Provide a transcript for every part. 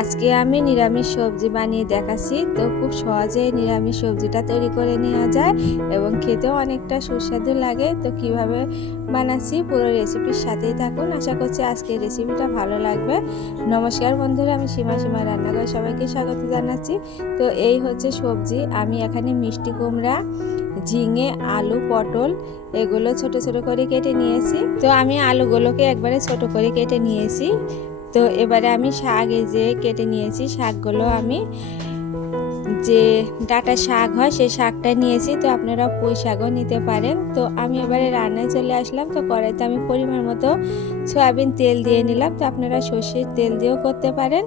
আজকে আমি নিরামিষ সবজি বানিয়ে দেখাচ্ছি। তো খুব সহজে নিরামিষ সবজিটা তৈরি করে নেওয়া যায় এবং খেতেও অনেকটা সুস্বাদু লাগে। তো কিভাবে বানাচ্ছি পুরো রেসিপির সাথেই থাকুন, আশা করছি আজকের রেসিপিটা ভালো লাগবে। নমস্কার বন্ধুরা, আমি সীমা রান্নাঘরে সবাইকে স্বাগত জানাচ্ছি। তো এই হচ্ছে সবজি। আমি এখানে মিষ্টি কুমড়া, ঝিঙে, আলু, পটল এগুলো ছোট ছোট করে কেটে নিয়েছি। তো আমি আলুগুলোকে একবারে ছোট করে কেটে নিয়েছি। তো এবারে আমি শাক যে কেটে নিয়েছি, শাকগুলো আমি যে ডাঁটা শাক হয় সেই শাকটা নিয়েছি। তো আপনারা পুঁই শাকও নিতে পারেন। তো আমি এবারে রান্নায় চলে আসলাম। তো কড়াইতে আমি পরিমাণ মতো সয়াবিন তেল দিয়ে নিলাম। তো আপনারা সর্ষের তেল দিয়েও করতে পারেন।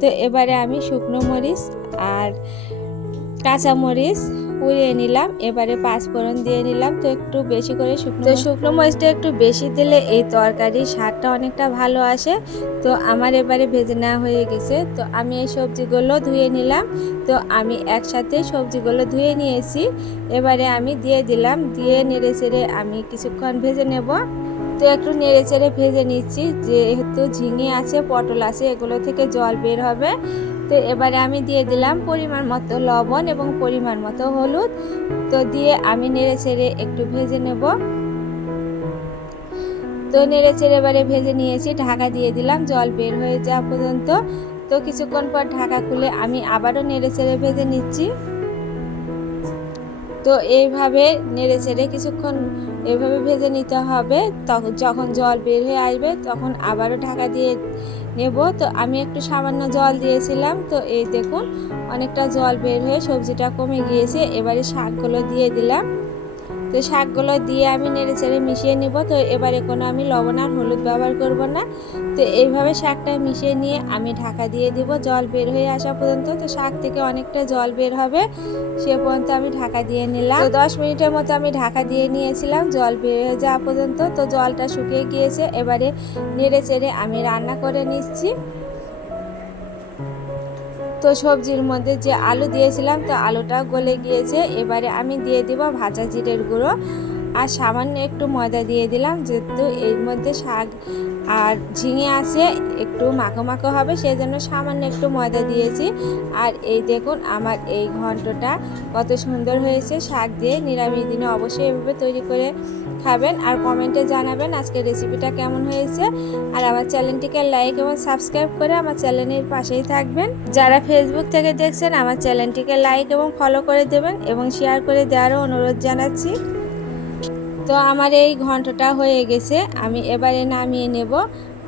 তো এবারে আমি শুকনো মরিচ আর কাঁচা মরিচ পুড়িয়ে নিলাম। এবারে পাঁচফোড়ন দিয়ে নিলাম। তো একটু বেশি করে শুকনো মরিচটা একটু বেশি দিলে এই তরকারির স্বাদটা অনেকটা ভালো আসে। তো আমার এবারে ভেজে নেওয়া হয়ে গেছে। তো আমি এই সবজিগুলো ধুয়ে নিলাম। তো আমি একসাথে সবজিগুলো ধুয়ে নিয়েছি। এবারে আমি দিয়ে দিলাম, দিয়ে নেড়ে চেড়ে আমি কিছুক্ষণ ভেজে নেব। তো একটু নেড়ে চেড়ে ভেজে নিচ্ছি, যেহেতু ঝিঙে আছে, পটল আছে, এগুলো থেকে জল বের হবে। তো এবারে আমি দিয়ে দিলাম পরিমাণ মতো লবণ এবং পরিমাণ মতো হলুদ। তো দিয়ে আমি নেড়ে চেড়ে একটু ভেজে নেব। তো নেড়ে চেড়ে এবারে ভেজে নিয়েছি, ঢাকা দিয়ে দিলাম জল বের হয়ে যাওয়া পর্যন্ত। তো কিছুক্ষণ পর ঢাকা খুলে আমি আবারও নেড়ে চেড়ে ভেজে নিচ্ছি। তো এইভাবে নেড়ে চেড়ে কিছুক্ষণ এইভাবে ভেজে নিতে হবে। তখন যখন জল বের হয়ে আসবে তখন আবারও ঢাকা দিয়ে নেব। তো আমি একটু সামান্য জল দিয়েছিলাম। তো এই দেখুন অনেকটা জল বের হয়ে সবজিটা কমে গিয়েছে। এবারে শাকগুলো দিয়ে দিলাম। তো শাকগুলো দিয়ে আমি নেড়ে চেড়ে মিশিয়ে নিব। তো এবারে কোনো আমি লবণ আর হলুদ ব্যবহার করব না। তো এইভাবে শাকটা মিশিয়ে নিয়ে আমি ঢাকা দিয়ে দিব জল বের হয়ে আসা পর্যন্ত। তো শাক থেকে অনেকটা জল বের হবে সে পর্যন্ত আমি ঢাকা দিয়ে নিলাম। তো 10 মিনিটের মতো আমি ঢাকা দিয়ে নিয়েছিলাম জল বের হয়ে যাওয়া পর্যন্ত। তো জলটা শুকিয়ে গিয়েছে। এবারে নেড়ে চেড়ে আমি রান্না করে নিচ্ছি। তো সবজির মধ্যে যে আলু দিয়েছিলাম, তো আলুটা গলে গিয়েছে। এবারে আমি দিয়ে দিব ভাজা জিরের গুঁড়ো আর সামান্য একটু ময়দা দিয়ে দিলাম, যেহেতু এর মধ্যে শাক আর ঝিঙে আছে, একটু মাখো মাখো হবে, সেই জন্য সামান্য একটু ময়দা দিয়েছি। আর এই দেখুন আমার এই ঘন্টটা কত সুন্দর হয়েছে শাক দিয়ে। নিরামিষ দিনে অবশ্যই এভাবে তৈরি করে খাবেন আর কমেন্টে জানাবেন আজকের রেসিপিটা কেমন হয়েছে। আর আমার চ্যানেলটিকে লাইক এবং সাবস্ক্রাইব করে আমার চ্যানেলের পাশেই থাকবেন। যারা ফেসবুক থেকে দেখছেন আমার চ্যানেলটিকে লাইক এবং ফলো করে দেবেন এবং শেয়ার করে দেওয়ারও অনুরোধ জানাচ্ছি। তো আমার এই ঘন্টটা হয়ে গেছে, আমি এবারে নামিয়ে নেব।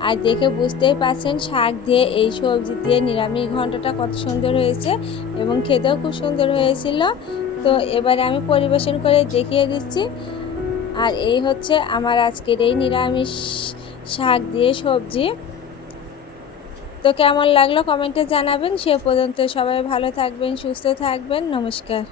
আর দেখে বুঝতেই পারছেন শাক দিয়ে এই সবজি দিয়ে নিরামিষ ঘন্টটা কত সুন্দর হয়েছে এবং খেতেও খুব সুন্দর হয়েছিল। তো এবারে আমি পরিবেশন করে দেখিয়ে দিচ্ছি। আর এই হচ্ছে আমার আজকের এই নিরামিষ শাক দিয়ে সবজি। তো কেমন লাগলো কমেন্টে জানাবেন। সে পর্যন্ত সবাই ভালো থাকবেন, সুস্থ থাকবেন। নমস্কার।